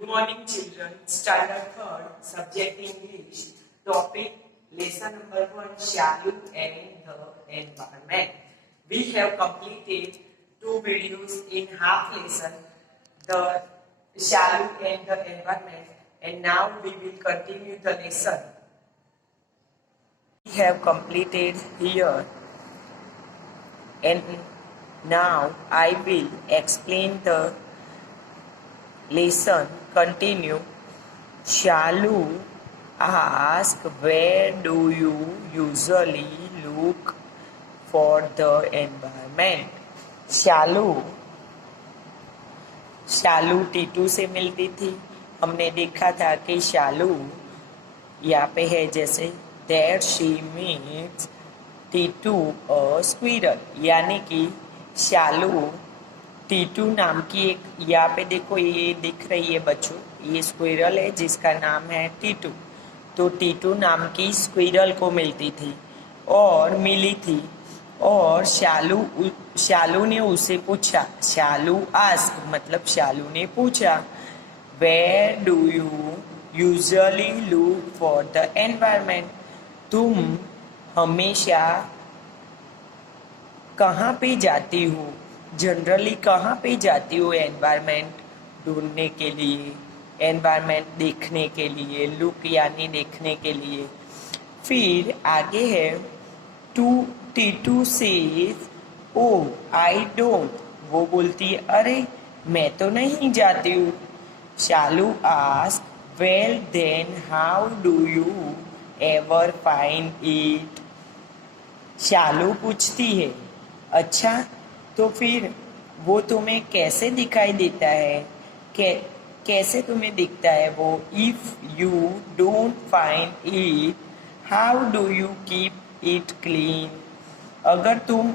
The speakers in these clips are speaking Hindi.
Good morning, children. Standard 3rd, subject English. Topic lesson number 1, Shall you and the environment. We have completed 2 videos in half lesson, the Shall you and the environment, and now we will continue the lesson. We have completed here, and now I will explain the lesson. Continue. Shall you ask where do you usually look for the environment? शालू टीटू से मिलती थी. हमने देखा था कि शालू यहाँ पे है जैसे that she meets Titu a squirrel, यानी कि शालू टीटू नाम की एक, यहाँ पे देखो ये दिख रही है बच्चों, ये स्क्विरल है जिसका नाम है टीटू. तो टीटू नाम की स्क्विरल को मिलती थी और मिली थी, और शालू ने उसे पूछा. शालू आस्क मतलब शालू ने पूछा, where do you usually look for the environment. तुम हमेशा कहाँ पे जाती हो, जनरली कहाँ पे जाती हो एनवायरमेंट ढूंढने के लिए, एनवायरमेंट देखने के लिए. लुक यानी देखने के लिए. फिर आगे है Titu says oh I don't. वो बोलती है अरे मैं तो नहीं जाती हूँ. Shalu ask well then how do you ever find it. Shalu पूछती है अच्छा तो फिर वो तुम्हें कैसे दिखाई देता है, कैसे तुम्हें दिखता है वो. If you don't find it how do you keep it clean. अगर तुम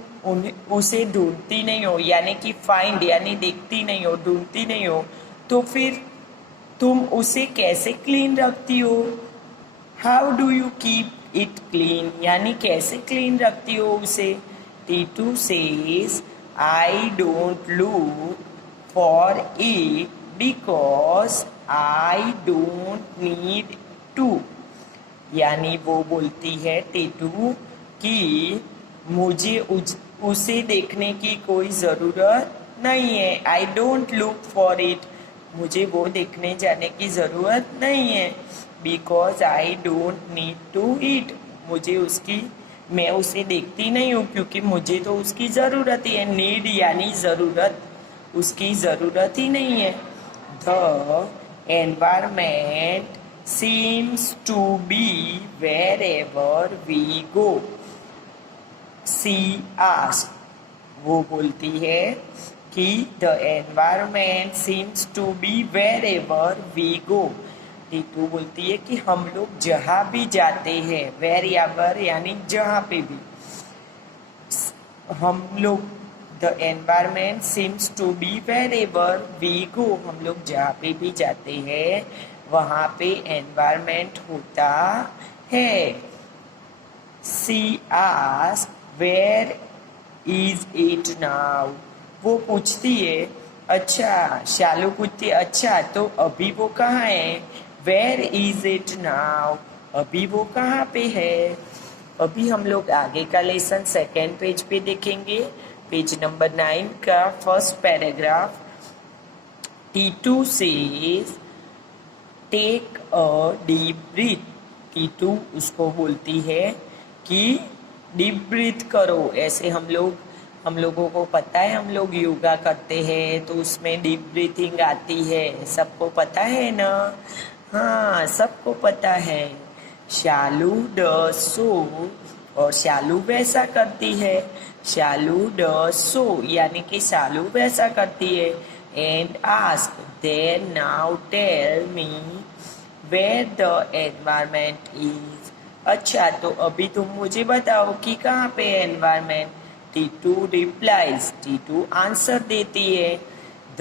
उसे ढूंढती नहीं हो, यानी कि फाइंड यानी देखती नहीं हो, ढूंढती नहीं हो, तो फिर तुम उसे कैसे क्लीन रखती हो. How do you keep it clean यानी कैसे क्लीन रखती हो उसे. Titu says I don't look for it because I don't need to. यानी वो बोलती है टीटू कि मुझे उसे देखने की कोई ज़रूरत नहीं है. I don't look for it, मुझे वो देखने जाने की ज़रूरत नहीं है. Because I don't need to it, मैं उसे देखती नहीं हूँ क्योंकि मुझे तो उसकी ज़रूरत ही है. नीड यानी ज़रूरत, उसकी ज़रूरत ही नहीं है. The environment seems to be wherever we go. She ask, वो बोलती है कि the environment seems to be wherever we go. Titoo बोलती है कि हम लोग जहाँ भी जाते हैं, वेर एवर यानी जहाँ पे भी, हम लोग the environment seems to be wherever we go, हम लोग जहाँ पे भी जाते हैं वहाँ पे एनवायरमेंट होता है. She asks where is it now. वो पूछती है अच्छा, शालू पूछती है अच्छा तो अभी वो कहाँ है. वेयर इज इट नाउ, अभी वो कहाँ पे है. अभी हम लोग आगे का लेसन सेकेंड पेज पे देखेंगे, पेज नंबर 9 का first paragraph. Titoo says take a deep breath. Titoo उसको बोलती है कि डीप ब्रीथ करो. ऐसे हम लोगों को पता है, हम लोग योगा करते हैं तो उसमें डीप ब्रीथिंग आती है, सबको पता है ना. हाँ सबको पता है. शालू डज सो, और शालू वैसा करती है. शालू डज सो यानी कि शालू वैसा करती है. And ask then now tell me where the environment is. अच्छा तो अभी तुम मुझे बताओ कि कहाँ पे है environment. Titu replies, Titu answer देती है.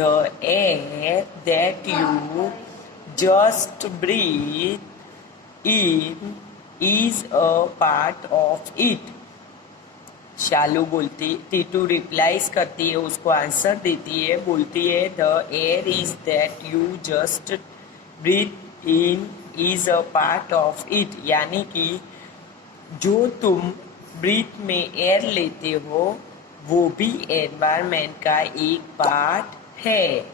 The air that you just breathe in is a part of it. Shalu बोलती, टीटू रिप्लाइज करती है, उसको आंसर देती है, बोलती है the air is that you just breathe in is a part of it, यानी कि जो तुम ब्रीथ में एयर लेते हो वो भी एनवायरमेंट का एक पार्ट है।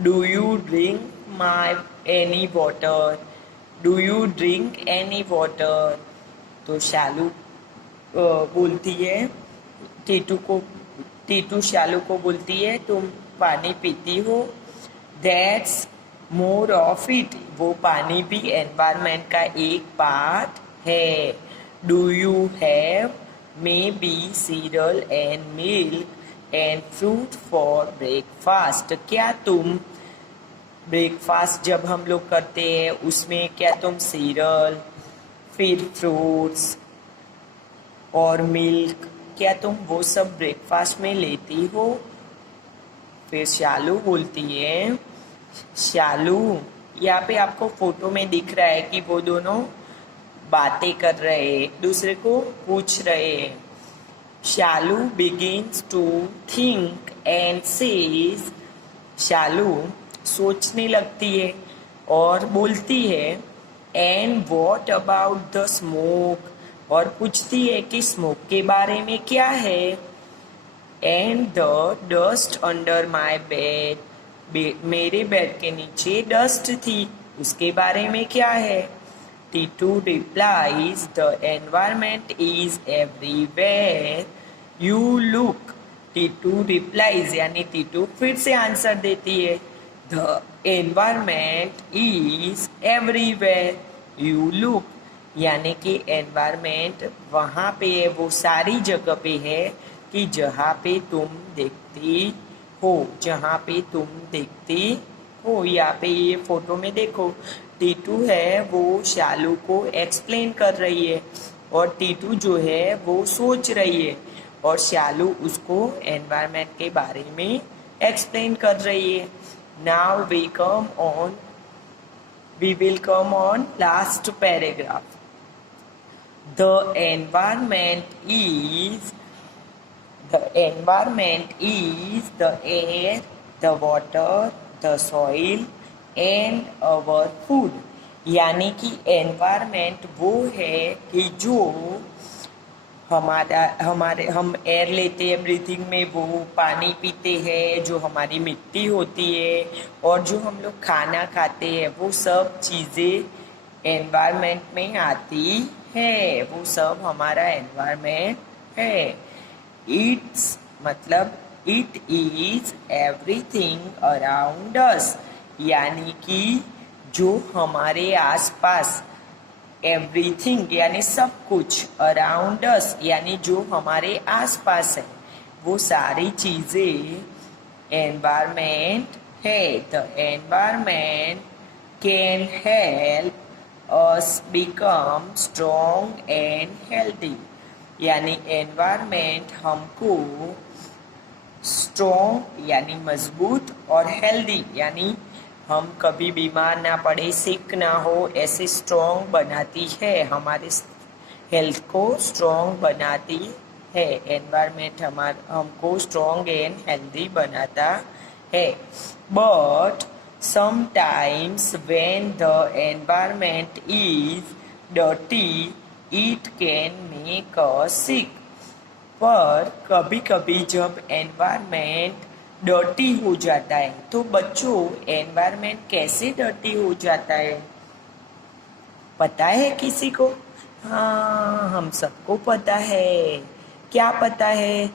Do you drink my any water, do you drink any water. तो शालू बोलती है टीटू शालू को बोलती है तुम पानी पीती हो। दैट्स मोर ऑफ इट, वो पानी भी एनवायरमेंट का एक पार्ट है। Do you have may be serial and milk and fruit for breakfast, क्या तुम ब्रेकफास्ट जब हम लोग करते हैं उसमें क्या तुम सीरियल, फिर फ्रूट्स और मिल्क, क्या तुम वो सब ब्रेकफास्ट में लेती हो। फिर शालू बोलती है, शालू, यहाँ पे आपको फोटो में दिख रहा है कि वो दोनों बातें कर रहे हैं, एक दूसरे को पूछ रहे हैं। Shalu begins to think and says, Shalu सोचने लगती है और बोलती है, and what about the smoke, और पूछती है कि स्मोक के बारे में क्या है। And the dust under my bed, मेरे बेड के नीचे डस्ट थी, उसके बारे में क्या है। Titu replies, the environment is everywhere you look, Titu replies यानी टीटू फिर से आंसर देती है, the environment is everywhere you look, यानी कि एनवायरमेंट वहाँ पे है, वो सारी जगह पे है कि जहाँ पे तुम देखती हो, जहाँ पे तुम देखती हो। यहाँ पे ये फोटो में देखो, टीटू है वो शालू को एक्सप्लेन कर रही है और टीटू जो है वो सोच रही है और शालू उसको एनवायरमेंट के बारे में एक्सप्लेन कर रही है। Now we will come on last paragraph. The environment is the air, the water, the soil and our food, यानी कि एनवायरमेंट वो है कि जो हम एयर लेते हैं ब्रीथिंग में, वो पानी पीते हैं, जो हमारी मिट्टी होती है और जो हम लोग खाना खाते हैं, वो सब चीज़ें एनवायरमेंट में आती है, वो सब हमारा एनवायरमेंट है। इट्स मतलब it is everything around us, यानी कि जो हमारे आसपास, एवरीथिंग यानी सब कुछ, अराउंड अस यानी जो हमारे आसपास है, वो सारी चीजें एनवायरमेंट है। The environment can help us become strong and healthy, यानी एनवायरमेंट हमको स्ट्रॉन्ग यानी मजबूत और हेल्दी यानी हम कभी बीमार ना पड़े, सिक ना हो, ऐसे स्ट्रॉन्ग बनाती है, हमारे हेल्थ को स्ट्रॉन्ग बनाती है। एनवायरमेंट हमको स्ट्रॉन्ग एंड हेल्दी बनाता है। But sometimes when the environment is dirty it can make us sick, पर कभी कभी जब एनवायरमेंट डर्टी हो जाता है, तो बच्चों एनवायरमेंट कैसे डर्टी हो जाता है पता है किसी को? हाँ, हम सबको पता है। क्या पता है?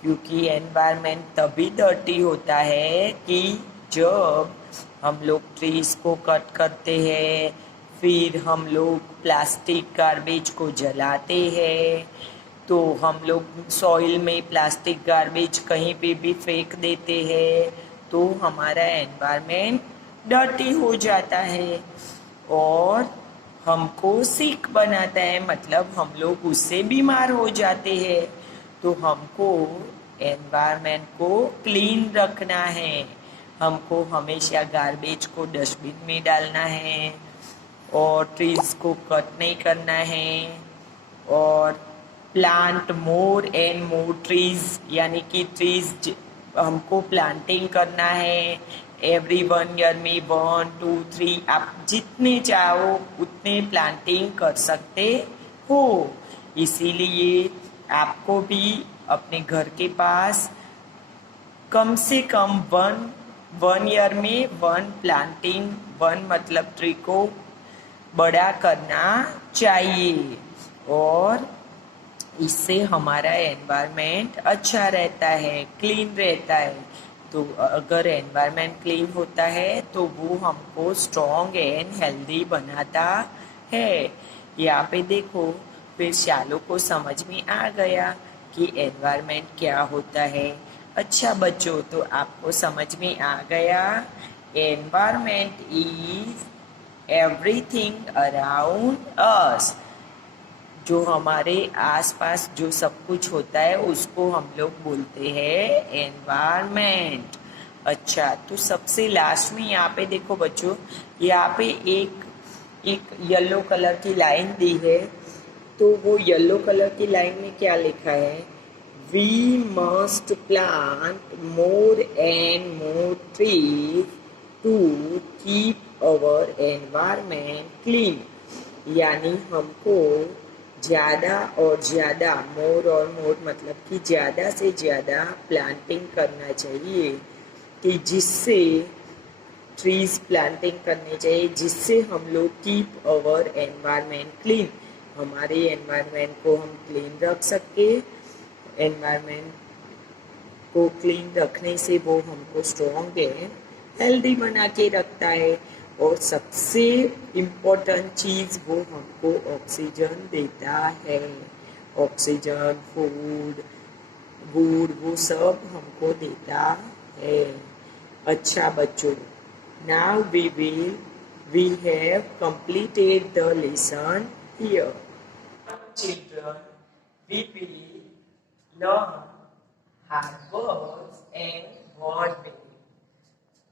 क्योंकि एनवायरमेंट तभी डर्टी होता है कि जब हम लोग ट्रीज को कट करते हैं, फिर हम लोग प्लास्टिक गार्बेज को जलाते हैं, तो हम लोग सॉइल में प्लास्टिक गार्बेज कहीं पे भी फेंक देते हैं, तो हमारा एनवायरमेंट डर्टी हो जाता है और हमको सिक बनाता है, मतलब हम लोग उससे बीमार हो जाते हैं। तो हमको एनवायरमेंट को क्लीन रखना है, हमको हमेशा गार्बेज को डस्टबिन में डालना है और ट्रीज को कट नहीं करना है और plant more and more trees, यानी कि ट्रीज हमको प्लांटिंग करना है, एवरी 1 ईयर में 1, 2, 3 आप जितने चाहो उतने प्लांटिंग कर सकते हो। इसीलिए आपको भी अपने घर के पास कम से कम वन ईयर में 1 प्लांटिंग 1 ट्री को बड़ा करना चाहिए, और इससे हमारा एनवायरनमेंट अच्छा रहता है, क्लीन रहता है। तो अगर एनवायरनमेंट क्लीन होता है तो वो हमको स्ट्रॉन्ग एंड हेल्दी बनाता है। यहाँ पे देखो, फिर शालों को समझ में आ गया कि एनवायरनमेंट क्या होता है। अच्छा बच्चों, तो आपको समझ में आ गया, environment is everything around us. जो हमारे आसपास जो सब कुछ होता है उसको हम लोग बोलते हैं एनवायरनमेंट। अच्छा, तो सबसे लास्ट में यहाँ पे देखो बच्चों, यहाँ पे एक एक येलो कलर की लाइन दी है। तो वो येलो कलर की लाइन में क्या लिखा है? We must plant more and more trees to keep our environment clean. यानी हमको ज़्यादा और ज़्यादा, मोर और मोर मतलब कि ज़्यादा से ज़्यादा प्लांटिंग करना चाहिए, कि जिससे ट्रीज प्लांटिंग करनी चाहिए, जिससे हम लोग कीप अवर एनवायरनमेंट क्लीन, हमारे एनवायरनमेंट को हम क्लीन रख सके। एनवायरनमेंट को क्लीन रखने से वो हमको स्ट्रॉन्ग है, हेल्दी बना के रखता है, और सबसे इम्पोर्टेंट चीज़ वो हमको ऑक्सीजन देता है। ऑक्सीजन, फूड, वुड, वो सब हमको देता है। अच्छा बच्चों, now we have completed the lesson here. Children, we will learn hard words and word meaning.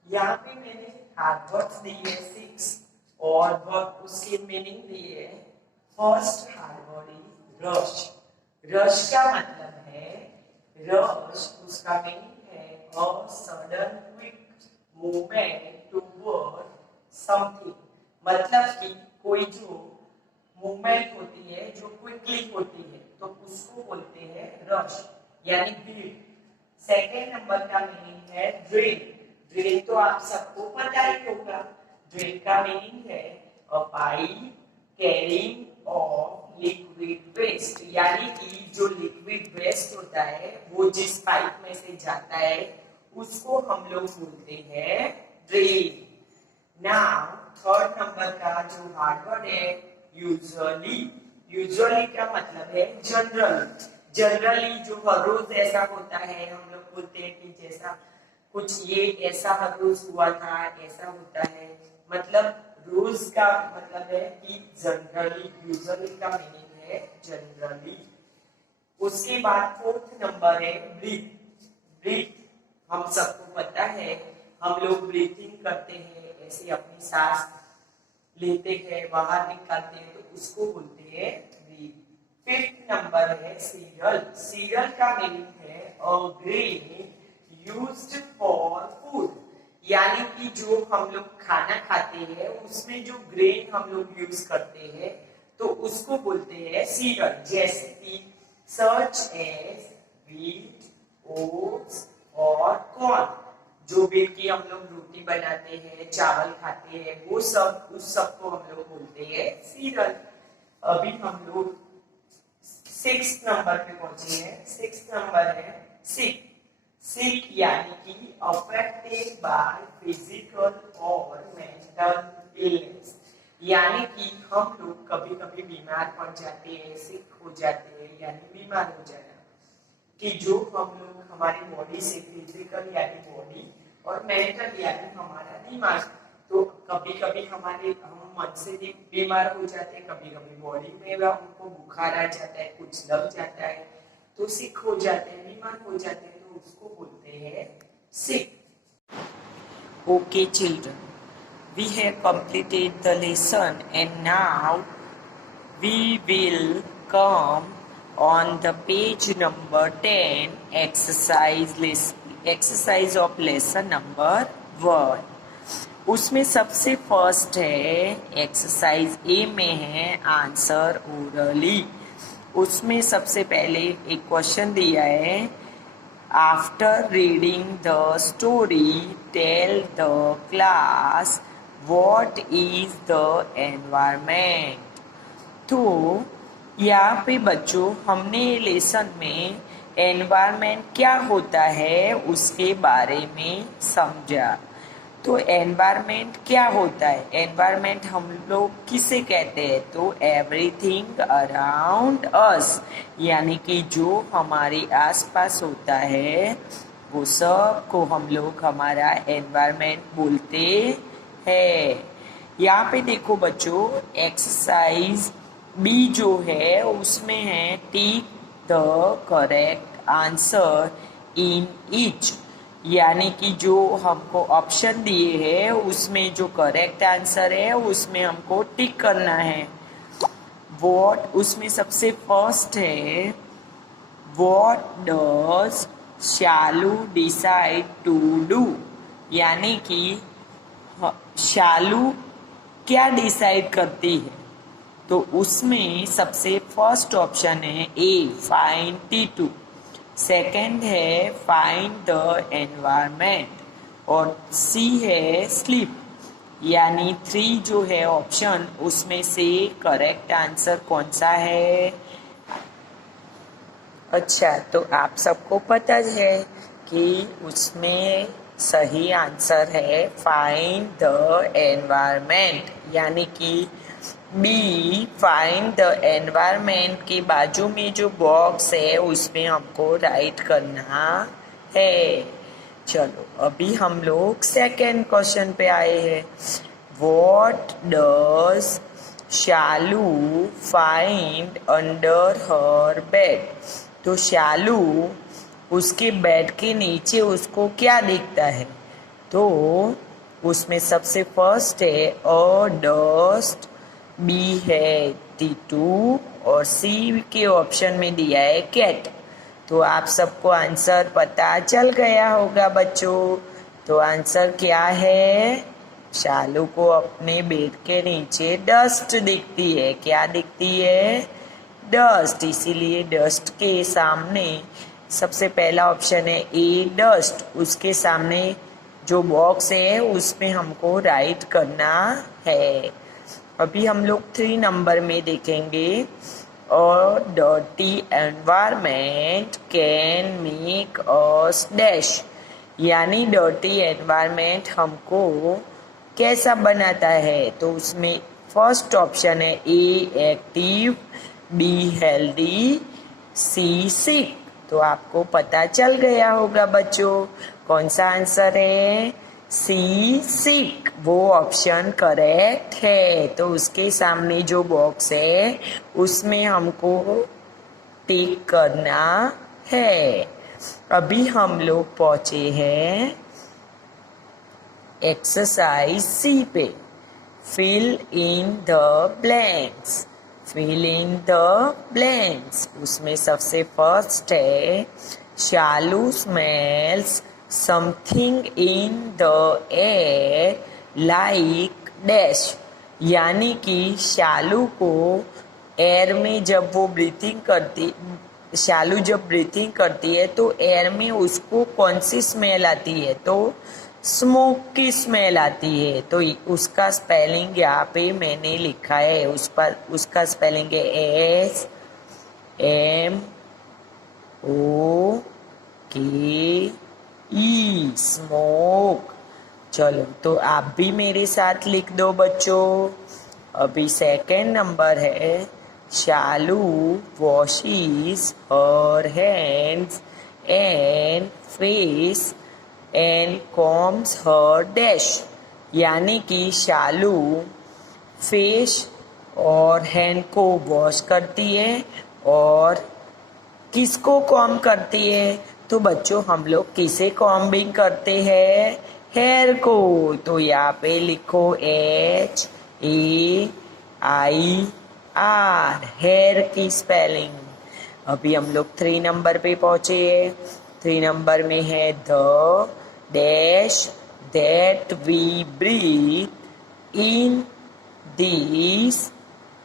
यहाँ पे मैंने हार्ड वर्ड्स दिए 6 और वर्ड उसके मीनिंग दिए। First hard word is rush. Rush का मतलब है, रश उसका मीनिंग है a sudden quick movement toward something. मतलब कि कोई जो मूवमेंट होती है जो क्विकली होती है तो उसको बोलते हैं रश, यानी भीड़। सेकेंड नंबर का मीनिंग है ड्रेन। ड्रेन तो आप सबको पता ही होगा। ड्रेन का मीनिंग है a pipe carrying off liquid waste, यानी कि जो लिक्विड वेस्ट होता है वो जिस पाइप में से जाता है उसको हम लोग बोलते हैं ड्रेन। नाउ थर्ड नंबर का जो हार्ड वर्ड है यूजुअली। यूजुअली का मतलब है जनरली। जनरली जो हर रोज ऐसा होता है, हम लोग बोलते हैं कि जैसा कुछ ये ऐसा हर रोज हुआ था, ऐसा होता है। मतलब रोज का मतलब है कि जनरली। यूजुअली का मीनिंग है जनरली। उसके बाद फोर्थ नंबर है ब्रीथ। ब्रीथ हम सबको पता है, हम लोग ब्रीथिंग करते हैं, ऐसे अपनी सांस लेते हैं बाहर निकालते हैं, तो उसको बोलते हैं ब्रीथ। फिफ्थ नंबर है सीरियल। सीरियल का मीनिंग है a grain used for food, यानी कि जो हम लोग खाना खाते हैं उसमें जो ग्रेन हम लोग यूज करते हैं तो उसको बोलते हैं सीरियल। जैसे कि सच एज व्हीट, ओट्स और कॉर्न। जो भी कि हम लोग रोटी बनाते हैं, चावल खाते हैं, वो सब, उस सब को हम लोग बोलते हैं सीरियल। अभी हम लोग 6 नंबर पे पहुंचे हैं। 6 नंबर है सिक। सिक यानी कि अफेक्टेड बाय फिजिकल और मेंटल इलनेस, यानी कि हम लोग कभी कभी बीमार पड़ जाते हैं, सिक हो जाते हैं, यानी बीमार हो जाना, कि जो हम लोग हमारी बॉडी से, फिजिकल यानी बॉडी और मेंटल यानी हमारा दिमाग, तो कभी कभी हमारे हम मन से भी बीमार हो जाते हैं, कभी कभी बॉडी में हमको बुखार आ जाता है, कुछ लग जाता है तो सिक हो जाते हैं, बीमार हो जाते हैं, तो उसको बोलते हैं sick. Okay children, we have completed the lesson and now we will come on the page number 10, exercise of lesson number word. उसमें सबसे फर्स्ट है एक्सरसाइज ए में है आंसर ओरली। उसमें सबसे पहले एक क्वेश्चन दिया है, after reading the story tell the class what is the environment. तो यहाँ पे बच्चों हमने लेसन में एनवायरमेंट क्या होता है उसके बारे में समझा। तो एनवायरमेंट क्या होता है, एनवायरमेंट हम लोग किसे कहते हैं, तो एवरीथिंग अराउंड अस, यानी कि जो हमारे आसपास होता है वो सब को हम लोग हमारा एनवायरमेंट बोलते हैं। यहाँ पे देखो बच्चों एक्सरसाइज बी जो है उसमें है tick the correct answer in each, यानी कि जो हमको ऑप्शन दिए हैं उसमें जो करेक्ट आंसर है उसमें हमको टिक करना है। व्हाट उसमें सबसे फर्स्ट है what does Shalu decide to do, यानी कि शालू क्या डिसाइड करती है। तो उसमें सबसे फर्स्ट ऑप्शन है ए फाइंड T2, सेकंड है फाइंड द एनवायरमेंट और सी है स्लीप, यानी 3 जो है ऑप्शन उसमें से करेक्ट आंसर कौन सा है। अच्छा, तो आप सबको पता है कि उसमें सही आंसर है फाइंड द एनवायरमेंट, यानी कि बी फाइंड द एनवायरमेंट के बाजू में जो बॉक्स है उसमें हमको राइट करना है। चलो अभी हम लोग सेकेंड क्वेश्चन पे आए हैं। What does Shalu find under her bed. तो शालू उसके बेड के नीचे उसको क्या दिखता है, तो उसमें सबसे फर्स्ट है अ डस्ट, बी है T2 और सी के ऑप्शन में दिया है कैट। तो आप सबको आंसर पता चल गया होगा बच्चों। तो आंसर क्या है, शालू को अपने बेड के नीचे डस्ट दिखती है। क्या दिखती है, डस्ट, इसीलिए डस्ट के सामने सबसे पहला ऑप्शन है ए डस्ट, उसके सामने जो बॉक्स है उसमें हमको राइट करना है। अभी हम लोग 3 नंबर में देखेंगे, और dirty environment can make us dash, यानी डर्टी एनवायरमेंट हमको कैसा बनाता है। तो उसमें फर्स्ट ऑप्शन है ए एक्टिव, बी हेल्दी, सी सिक। तो आपको पता चल गया होगा बच्चों कौन सा आंसर है, सी सिक, वो ऑप्शन करेक्ट है। तो उसके सामने जो बॉक्स है उसमें हमको टिक करना है। अभी हम लोग पहुंचे हैं एक्सरसाइज सी पे, fill in the blanks. Fill in the blanks उसमें सबसे फर्स्ट है Shalu smells something in the air like dash, यानी कि शालू को एयर में जब वो ब्रीथिंग करती, शालू जब ब्रीथिंग करती है तो एयर में उसको कौन सी स्मेल आती है, तो स्मोक की स्मेल आती है। तो उसका स्पेलिंग यहाँ पे मैंने लिखा है, उस पर उसका स्पेलिंग है SMOKE, स्मोक। चलो तो आप भी मेरे साथ लिख दो बच्चों। अभी सेकेंड नंबर है Shalu washes her hands and face and combs her dash, यानी कि शालू फेस और हैंड को वॉश करती है और किसको कॉम करती है, तो बच्चों हम लोग किसे कॉम्बिंग करते हैं, हेयर को। तो यहाँ पे लिखो HAIR, हेयर की स्पेलिंग। अभी हम लोग 3 नंबर पे पहुंचे हैं। 3 नंबर में है the dash that we breathe in this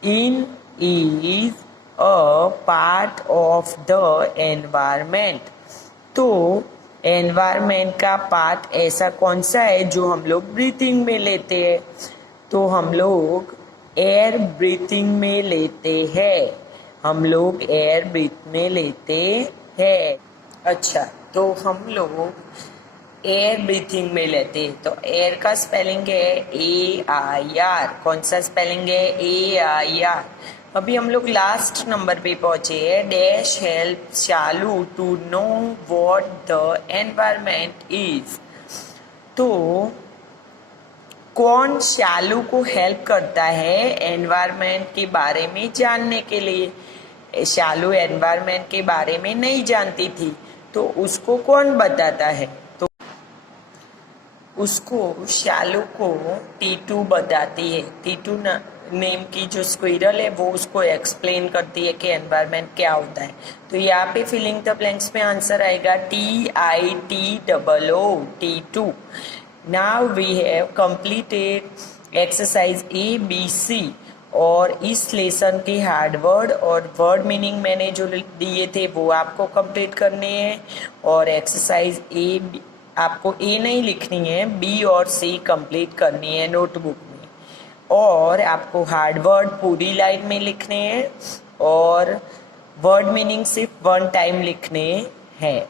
in is a part of the environment. तो एनवायरमेंट का पार्ट ऐसा कौन सा है जो हम लोग ब्रीथिंग में लेते हैं? तो हम लोग एयर ब्रीथिंग में लेते हैं, हम लोग एयर ब्रीथ में लेते हैं। अच्छा, तो हम लोग एयर ब्रीथिंग में लेते हैं, तो एयर का स्पेलिंग है AIR। कौन सा स्पेलिंग है? AIR। अभी हम लोग लास्ट नंबर पे पहुंचे हैं। Dash help Shalu to know what the environment is. तो कौन शालू को हेल्प करता है एनवायरमेंट के बारे में जानने के लिए? शालू एनवायरमेंट के बारे में नहीं जानती थी, तो उसको कौन बताता है? तो उसको शालू को टीटू बताती है। टीटू नेम की जो स्क्विरल है वो उसको एक्सप्लेन करती है कि एनवायरमेंट क्या होता है। तो यहाँ पे फिलिंग द ब्लैंक्स में आंसर आएगा TITOO T2। Now we have completed exercise ABC, और इस लेसन के हार्ड वर्ड और वर्ड मीनिंग मैंने जो दिए थे वो आपको कंप्लीट करने हैं। और एक्सरसाइज A आपको A नहीं लिखनी है, B और C कंप्लीट करनी है नोटबुक में। और आपको हार्ड वर्ड पूरी लाइन में लिखने हैं और वर्ड मीनिंग सिर्फ 1 टाइम लिखने हैं।